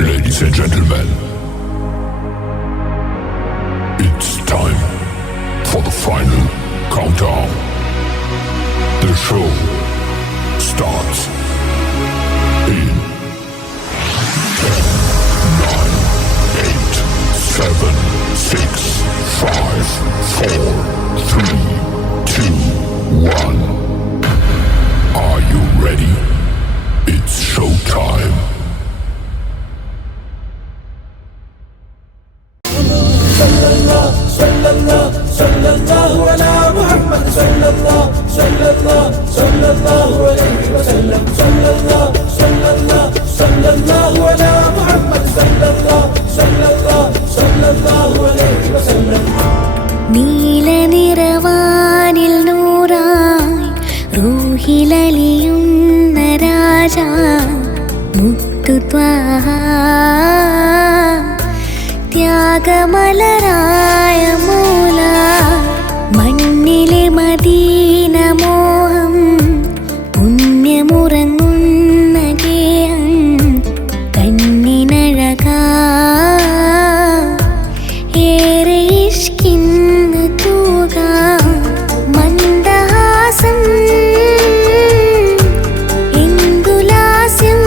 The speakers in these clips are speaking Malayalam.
Ladies and gentlemen, it's time for the final countdown. The show starts in 10, 9, 8, 7, 6, 5, 4, 3, 2, 1. Are you ready? It's showtime. ത്യാഗമലരായ മൂല മണ്ണിലെ മദീന മോഹം പുണ്യമുറങ്ങുന്ന ഗേഹം കണ്ണിനഴകാ ഏറെ ഇഷ്കിന്ന് തൂക മന്ദഹാസം ഇന്ദുലാസ്യം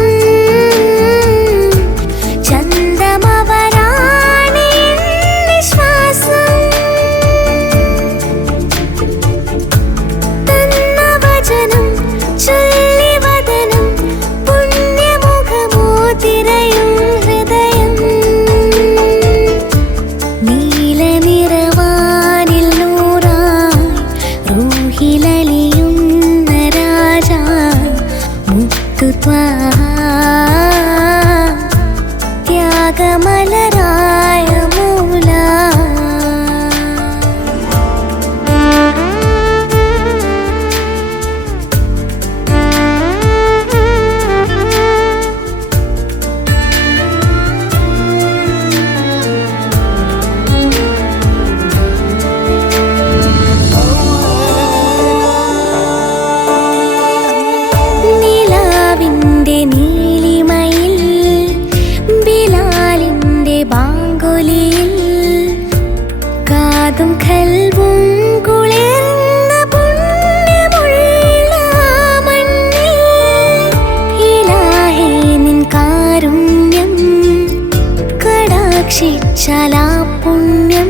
പുണ്യം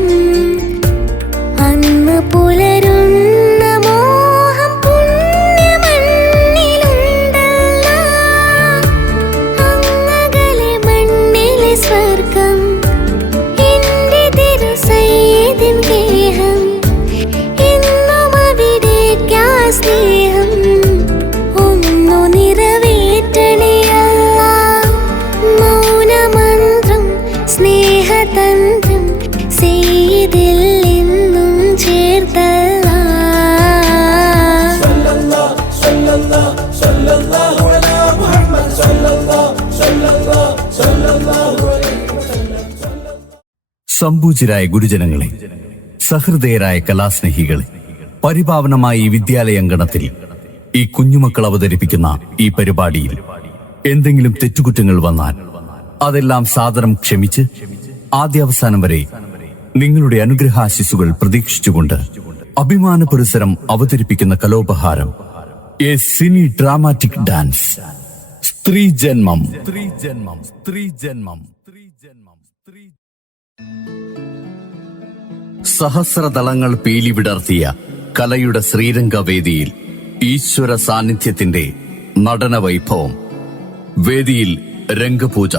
അന്ന് പുലരുന്ന മോഹം പുണ്യമണ്ണിലുണ്ടല്ല അങ്ങകലെ മണ്ണിലെ സ്വർഗം എന്റെ തിരുസയ്യിദിൻ ഗേഹം എന്നും അവിടേക്കാ സ്നേഹം ഒന്നു നിറവേറ്റണേ അല്ലാഹ് മൗനമന്ത്രം സ്നേഹതന്ത്രം സെയ്തിൽ എന്നും ചേർത്തല്ല സംപൂജ്യരായ ഗുരുജനങ്ങളെ, സഹൃദയരായ കലാസ്നേഹികളെ, പരിപാവനമായ ഈ വിദ്യാലയങ്കണത്തിൽ ഈ കുഞ്ഞുമക്കൾ അവതരിപ്പിക്കുന്ന ഈ പരിപാടിയിൽ എന്തെങ്കിലും തെറ്റുകുറ്റങ്ങൾ വന്നാൽ അതെല്ലാം സാദരം ക്ഷമിച്ച് ആദ്യാവസാനം വരെ നിങ്ങളുടെ അനുഗ്രഹാശിസുകൾ പ്രതീക്ഷിച്ചുകൊണ്ട് അഭിമാന പുരസ്സരം അവതരിപ്പിക്കുന്ന കലോപഹാരം എ സിനി ഡ്രാമാറ്റിക് ഡാൻസ് സ്ത്രീജന്മം. സഹസ്രതളങ്ങൾ പീലി വിടർത്തിയ കലയുടെ ശ്രീരംഗവേദിയിൽ ഈശ്വര സാന്നിധ്യത്തിന്റെ നടന വൈഭവം. വേദിയിൽ രംഗപൂജ.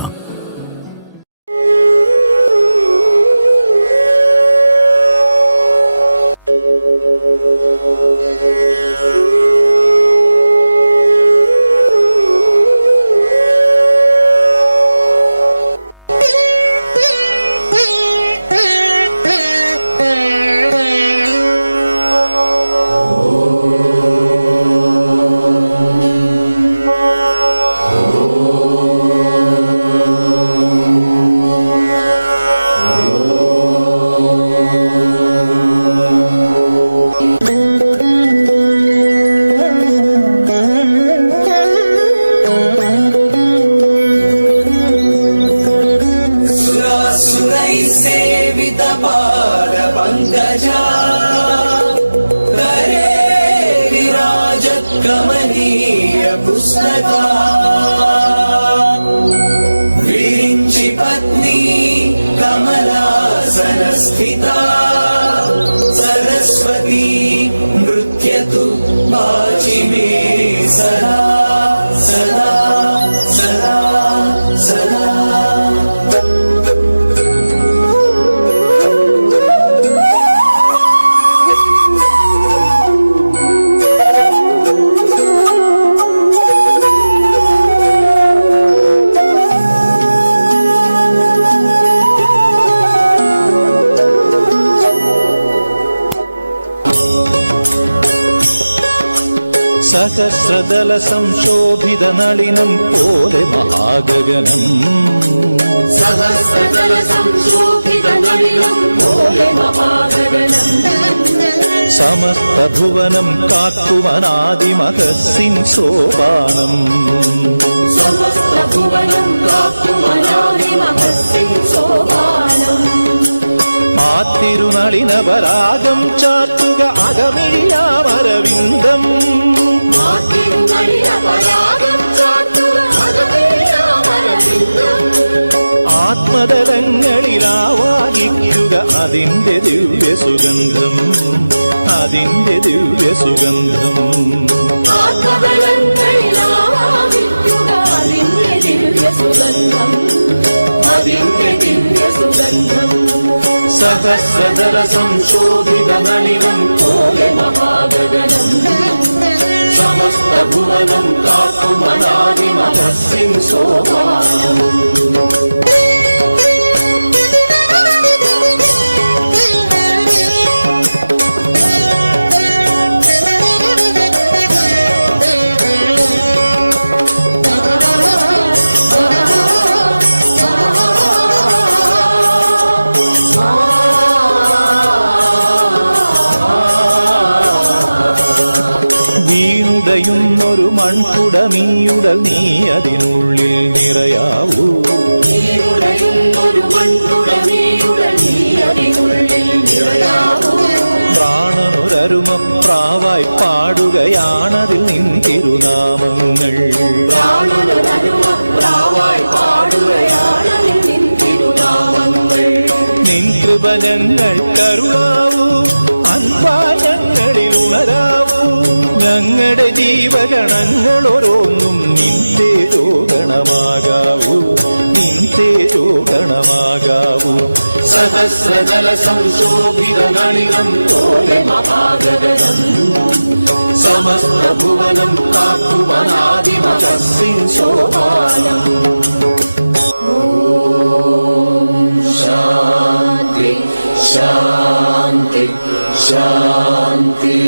पंकजा करे विराजत कमनीय पुस्तका विरिंचि पत्नी कमलासनस्थिता सरस्वती नृत्यतु वाचि मे सदा सदा सदा सदा। സഹസ്രദല സംശോഭിത നളിനം പോലെ മഹാഗഗനം സഹസ്രദല സംശോഭിത നളിനം പോലെ മഹാഗഗനം സമസ്ത ഭുവനം കാക്കുമനാദിമഹസ്സിൻ സോപാനം സമസ്ത ഭുവനം കാക്കുമനാദിമഹസ്സിൻ സോപാനം ആ തിരുനളിനപരാഗം ചാർത്തുക അകമിഴിയാമരവിന്ദം ആത്മതലങ്ങളിലാവാഹിക്കുക അതിന്റെ ദിവ്യസുഗന്ധം അതിന്റെ ദിവ്യസുഗന്ധം ആത്മതലങ്ങളിലാവാഹിക്കുക അതിന്റെ ദിവ്യസുഗന്ധം അതിന്റെ ദിവ്യസുഗന്ധം സഹസ്രദല സംശോഭിത നളിനം പോലെ മഹാഗഗനം സമസ്ത ഭുവനം കാക്കുമനാദിമഹസ്സിൻ സോപാനം വീണുടയുന്നൊരു മൺകുടമീയുടൽ നീ അതിനുള്ളിൽ നിറയാവൂ പ്രാണനൊരരുമ പ്രാവായി പാടുകയാണതിൽ നിൻ തിരുനാമങ്ങൾ നിൻ കൃപ ഞങ്ങൾ കരുളാവൂ അൻപാ ഞങ്ങളിൽ ഉണരാവൂ ഞങ്ങളുടെ ജീവഗണങ്ങൾ ഓരോന്നും നിൻ തേജോഗണമാകാവൂ നിൻ തേജോഗണമാകാവൂ സഹസ്രദല സംശോഭിത നളിനം പോലെ മഹാഗഗനം സമസ്ത ഭുവനം കാക്കുമനാദിമഹസ്സിൻ സോപാനം ശാന്തി ശാന്തി ശാന്തി.